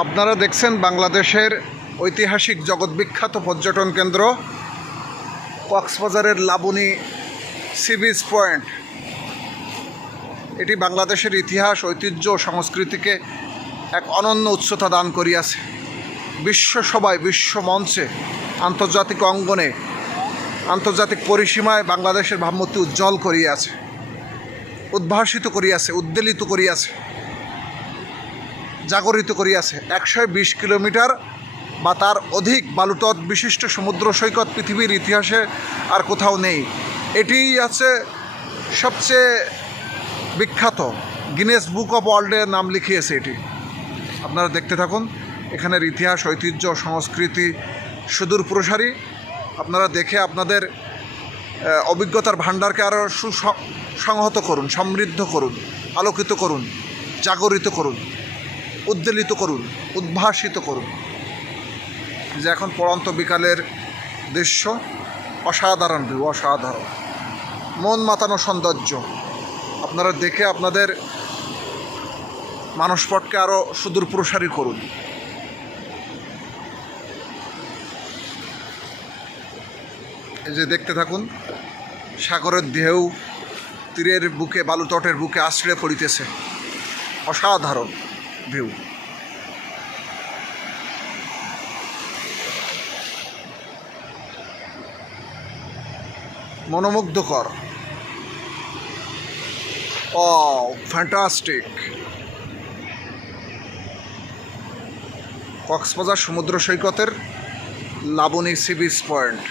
আপনারা দেখছেন বাংলাদেশের ঐতিহাসিক জগৎবিখ্যাত পর্যটন কেন্দ্র কক্সবাজারের লাবণী সি বিচ পয়েন্ট। এটি বাংলাদেশের ইতিহাস, ঐতিহ্য ও সংস্কৃতিকে এক অনন্য উচ্চতা দান করিয়াছে। বিশ্ব সভায়, বিশ্ব মঞ্চে, আন্তর্জাতিক অঙ্গনে, আন্তর্জাতিক পরিসীমায় বাংলাদেশের ভাবমূর্তি উজ্জ্বল করিয়াছে, উদ্ভাসিত করিয়াছে, উদ্বেলিত করিয়াছে, জাগরিত করিয়াছে। 120 কিলোমিটার বা তার অধিক বালুতট বিশিষ্ট সমুদ্র সৈকত পৃথিবীর ইতিহাসে আর কোথাও নেই। এটিই আছে সবচেয়ে বিখ্যাত, গিনেস বুক অফ ওয়ার্ল্ডের নাম লিখিয়েছে এটি। আপনারা দেখতে থাকুন। এখানের ইতিহাস, ঐতিহ্য, সংস্কৃতি সুদূর প্রসারী। আপনারা দেখে আপনাদের অভিজ্ঞতার ভাণ্ডারকে আরও সুসংহত করুন, সমৃদ্ধ করুন, আলোকিত করুন, জাগরিত করুন, উদ্বেলিত করুন, উদ্ভাসিত করুন। যে এখন পড়ন্ত বিকালের দৃশ্য, অসাধারণ ভিউ, অসাধারণ, মন মাতানো সৌন্দর্য। আপনারা দেখে আপনাদের মানসপটকে আরও সুদূর প্রসারী করুন। এই যে দেখতে থাকুন, সাগরের ঢেউ তীরের বুকে, বালুতটের বুকে আশ্রয় পড়িতেছে। অসাধারণ ভিউ। মনোমুগ্ধকর। ও ফ্যান্টাস্টিক। কক্সবাজার সমুদ্র সৈকতের লাবণী সি বিচ পয়েন্ট।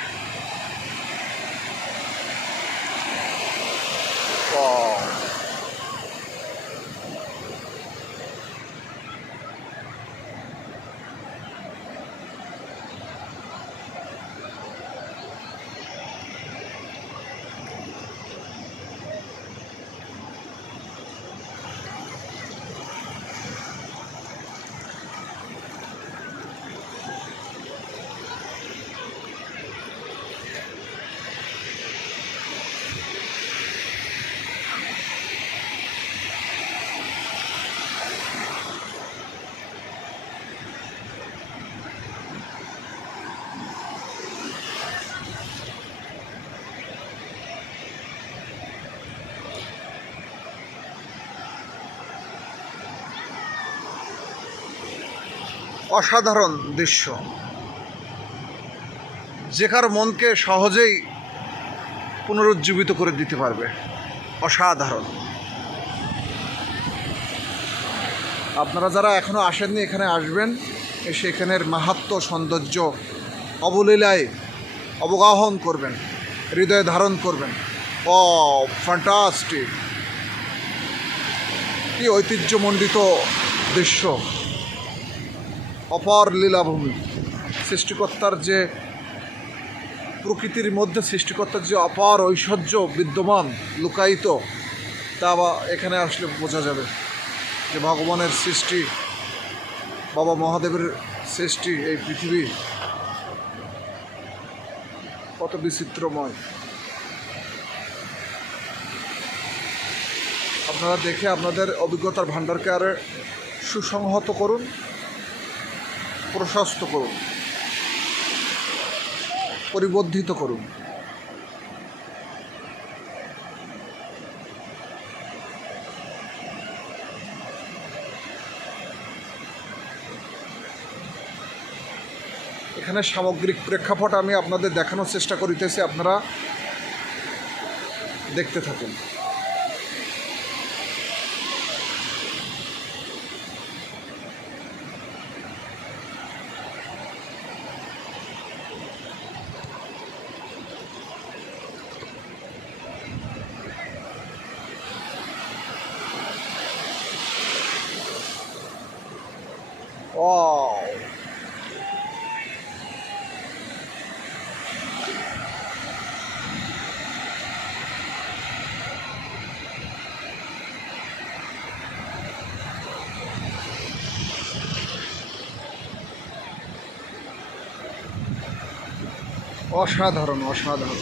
অসাধারণ দৃশ্য, যে কারো মনকে সহজেই পুনরুজ্জীবিত করে দিতে পারবে। অসাধারণ। আপনারা যারা এখনও আসেননি, এখানে আসবেন, এসে এখানের মাহাত্ম্য, সৌন্দর্য অবলীলায় অবগাহন করবেন, হৃদয়ে ধারণ করবেন। ও ফ্যান্টাস্টিক! কি ঐতিহ্যমণ্ডিত দৃশ্য, অপার লীলাভূমি। সৃষ্টিকর্তার যে প্রকৃতির মধ্যে সৃষ্টিকর্তার যে অপার ঐশ্বর্য বিদ্যমান, লুকায়িত, তা এখানে আসলে বোঝা যাবে যে ভগবানের সৃষ্টি, বাবা মহাদেবের সৃষ্টি, এই পৃথিবী কত বিচিত্রময়। আপনারা দেখে আপনাদের অভিজ্ঞতার ভাণ্ডারকে আরও সুসংহত করুন, প্রশস্ত করুন, পরিবর্ধিত করুন। এখানে সামগ্রিক প্রেক্ষাপট আমি আপনাদের দেখানোর চেষ্টা করিতেছি, আপনারা দেখতে থাকুন। ও অসাধারণ, অসাধারণ।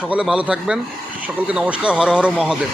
সকলে ভালো থাকবেন, সকলকে নমস্কার, হর হর মহাদেব।